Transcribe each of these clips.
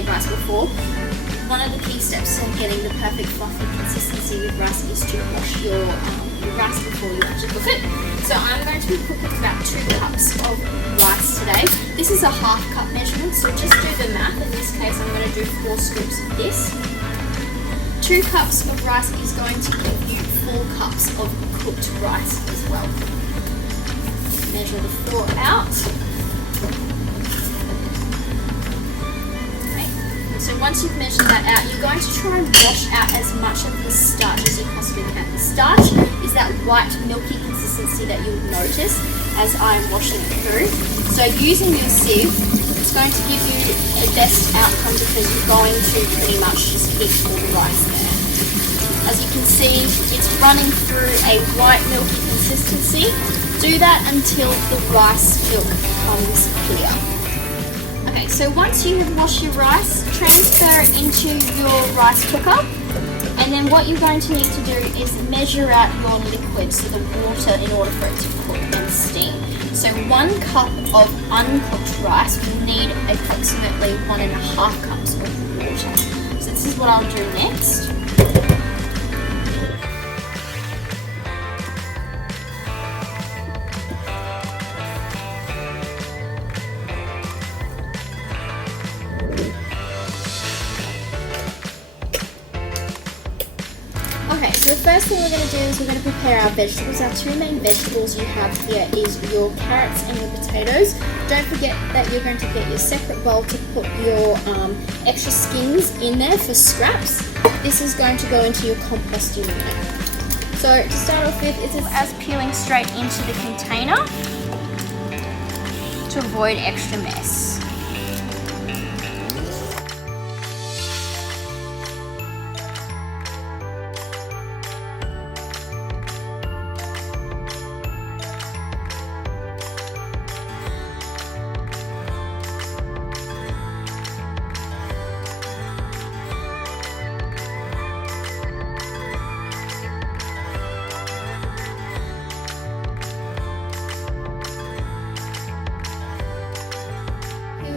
made rice before, one of the key steps in getting the perfect fluffy consistency with rice is to wash your rice before you actually cook it. So I'm going to be cooking about 2 cups of rice today. This is a half cup measurement, so just do the math. In this case, I'm going to do 4 scoops of this. 2 cups of rice is going to give you 4 cups of cooked rice as well. Measure the 4 out. So once you've measured that out, you're going to try and wash out as much of the starch as you possibly can. The starch is that white milky consistency that you'll notice as I'm washing it through. So using your sieve, it's going to give you the best outcome because you're going to pretty much just keep all the rice there. As you can see, it's running through a white milky consistency. Do that until the rice milk becomes clear. Okay, so once you have washed your rice, transfer it into your rice cooker, and then what you're going to need to do is measure out your liquid, so the water, in order for it to cook and steam. So 1 cup of uncooked rice will need approximately 1.5 cups of water. So this is what I'll do next. Okay, so the first thing we're going to do is we're going to prepare our vegetables. Our 2 main vegetables you have here is your carrots and your potatoes. Don't forget that you're going to get your separate bowl to put your extra skins in there for scraps. This is going to go into your composting unit. So to start off with, it's as peeling straight into the container to avoid extra mess.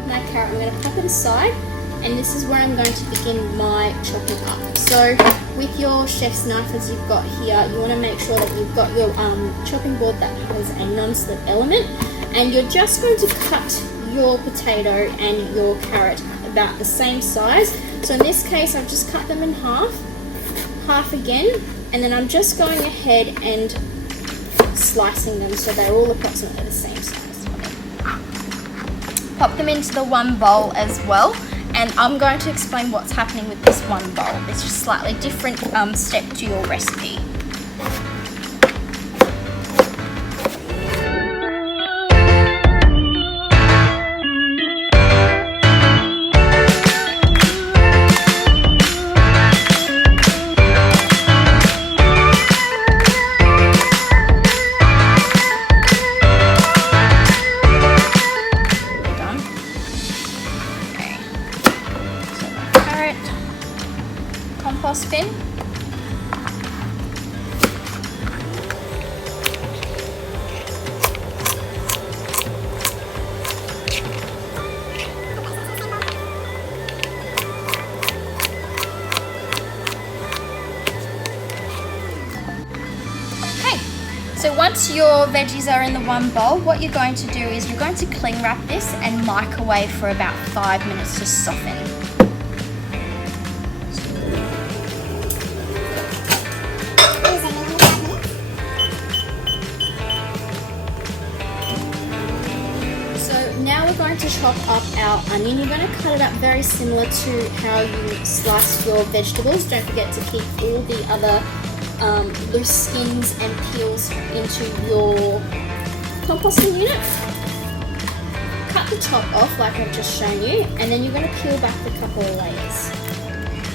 My carrot, I'm going to pop it aside, and this is where I'm going to begin my chopping up. So with your chef's knife as you've got here, you want to make sure that you've got your chopping board that has a non-slip element, and you're just going to cut your potato and your carrot about the same size. So in this case, I've just cut them in half again, and then I'm just going ahead and slicing them so they're all approximately the same size. Pop them into the one bowl as well, and I'm going to explain what's happening with this one bowl. It's just a slightly different step to your recipe. Compost bin. Okay, so once your veggies are in the one bowl, what you're going to do is you're going to cling wrap this and microwave for about 5 minutes to soften. Now we're going to chop up our onion. You're going to cut it up very similar to how you sliced your vegetables. Don't forget to keep all the other loose skins and peels into your composting unit. Cut the top off like I've just shown you, and then you're going to peel back the couple of layers.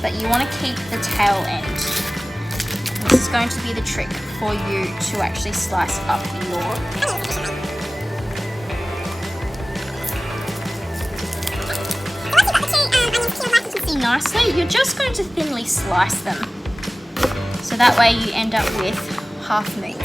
But you want to keep the tail end. This is going to be the trick for you to actually slice up your nicely. You're just going to thinly slice them, so that way you end up with half meat.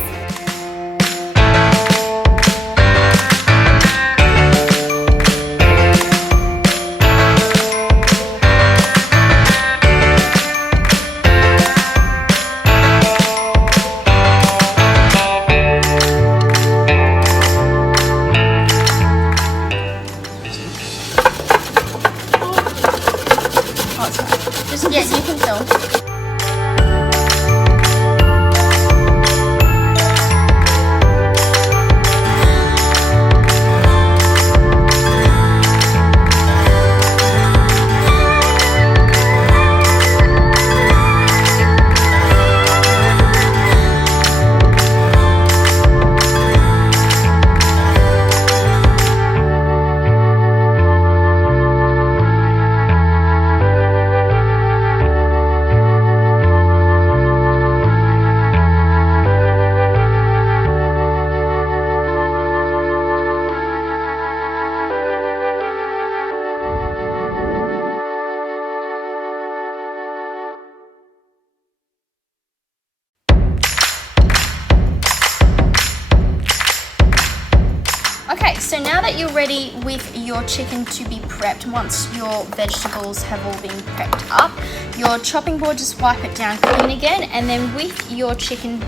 so now that you're ready with your chicken to be prepped, once your vegetables have all been prepped up, your chopping board, just wipe it down clean again, and then with your chicken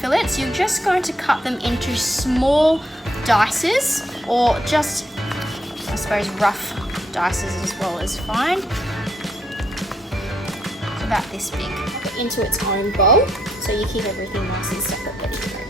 fillets, you're just going to cut them into small dices, or just, I suppose, rough dices as well is fine. It's about this big. Put it into its own bowl, so you keep everything nice and separate, ready to go.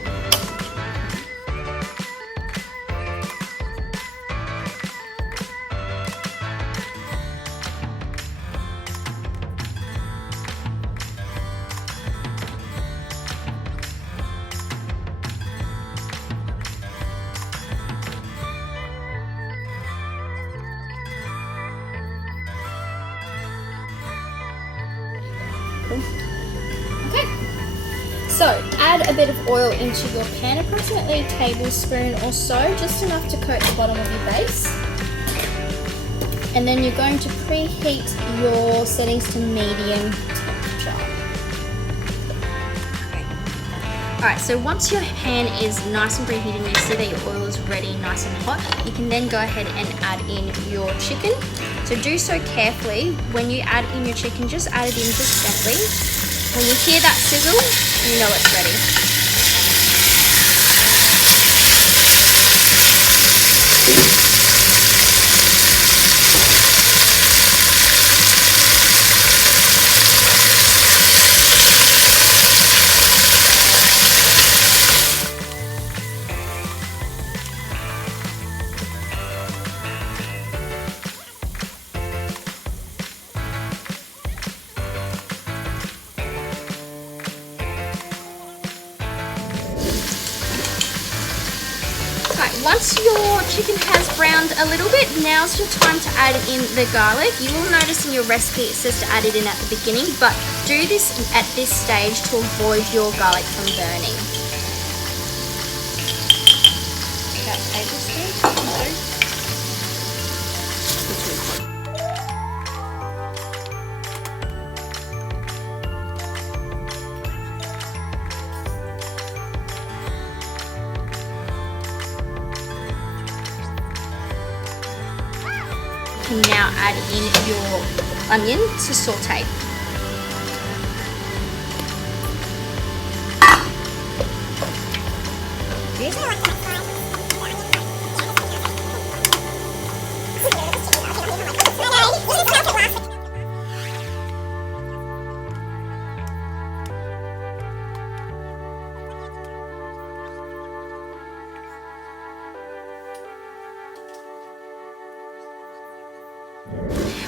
Okay, so add a bit of oil into your pan, approximately a tablespoon or so, just enough to coat the bottom of your base. And then you're going to preheat your settings to medium temperature. Alright, so once your pan is nice and preheated and you see that your oil is ready, nice and hot, you can then go ahead and add in your chicken. So do so carefully. When you add in your chicken, just add it in just gently. When you hear that sizzle, you know it's ready. Once your chicken has browned a little bit, now's your time to add in the garlic. You will notice in your recipe it says to add it in at the beginning, but do this at this stage to avoid your garlic from burning. About a tablespoon. Now add in your onion to saute.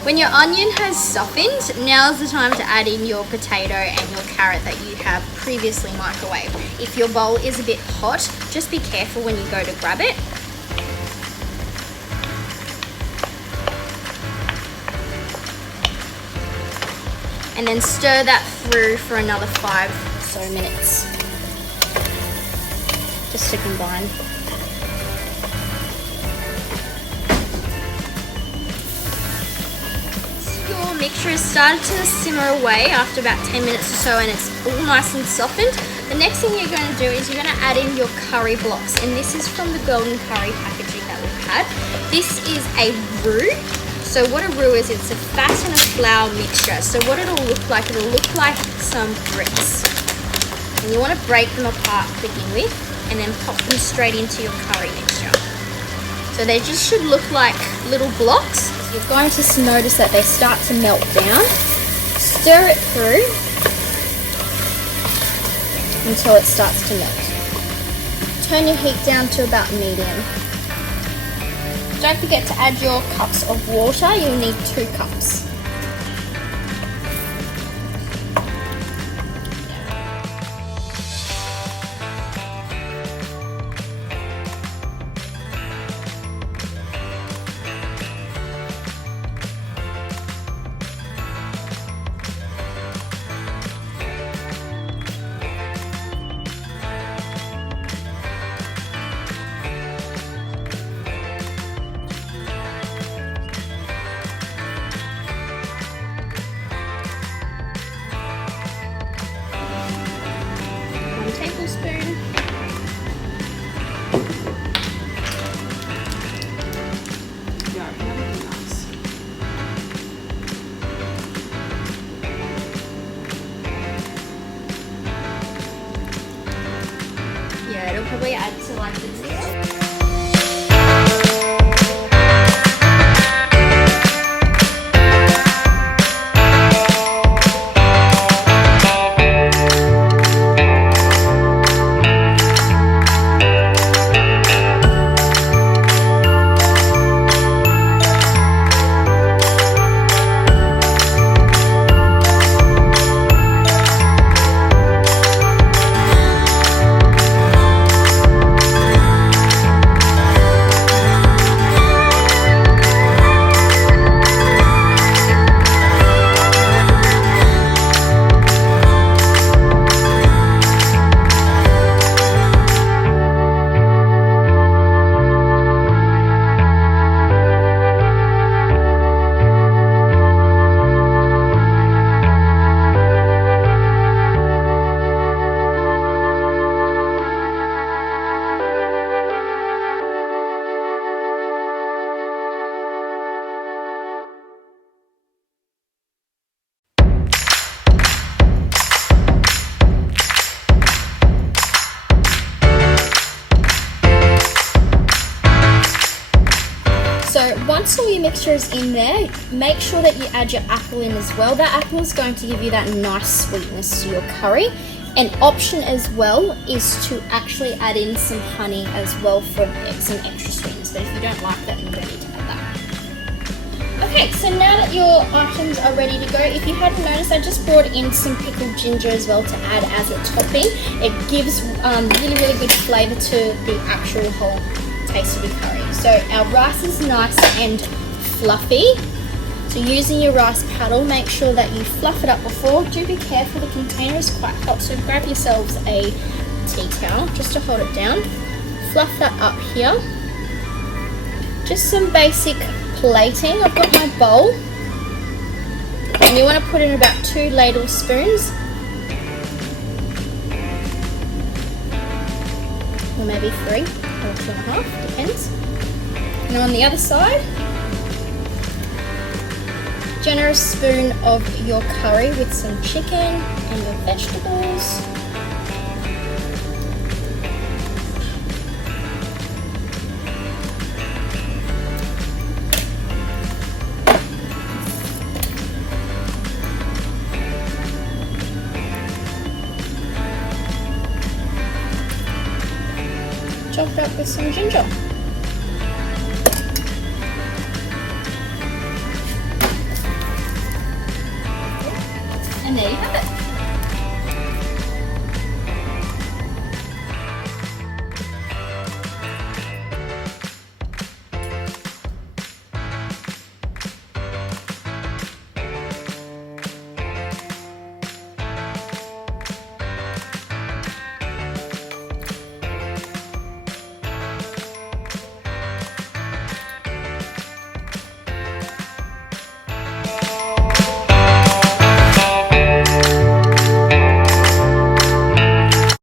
When your onion has softened, now's the time to add in your potato and your carrot that you have previously microwaved. If your bowl is a bit hot, just be careful when you go to grab it. And then stir that through for another 5 or so minutes, just to combine. Mixture has started to simmer away after about 10 minutes or so, and it's all nice and softened. The next thing you're going to do is you're going to add in your curry blocks, and this is from the golden curry packaging that we've had. This is a roux. So what a roux is, it's a fat and a flour mixture. So what it'll look like some bricks. And you want to break them apart to begin with, and then pop them straight into your curry mixture. So they just should look like little blocks. You're going to notice that they start to melt down. Stir it through until it starts to melt. Turn your heat down to about medium. Don't forget to add your cups of water. You'll need 2 cups. add to like the tea. So once all your mixture is in there, make sure that you add your apple in as well. That apple is going to give you that nice sweetness to your curry. An option as well is to actually add in some honey as well for some extra sweetness. But if you don't like that, then you don't need to add that. Okay, so now that your items are ready to go, if you hadn't noticed, I just brought in some pickled ginger as well to add as a topping. It gives really good flavour to the actual whole taste of your curry. So our rice is nice and fluffy. So using your rice paddle, make sure that you fluff it up before. Do be careful, the container is quite hot, so grab yourselves a tea towel just to hold it down. Fluff that up here. Just some basic plating. I've got my bowl. And you want to put in about 2 ladle spoons. Or maybe 3 or 2.5, depends. And on the other side, generous spoon of your curry with some chicken and your vegetables. Chop it up with some ginger. And there you have it.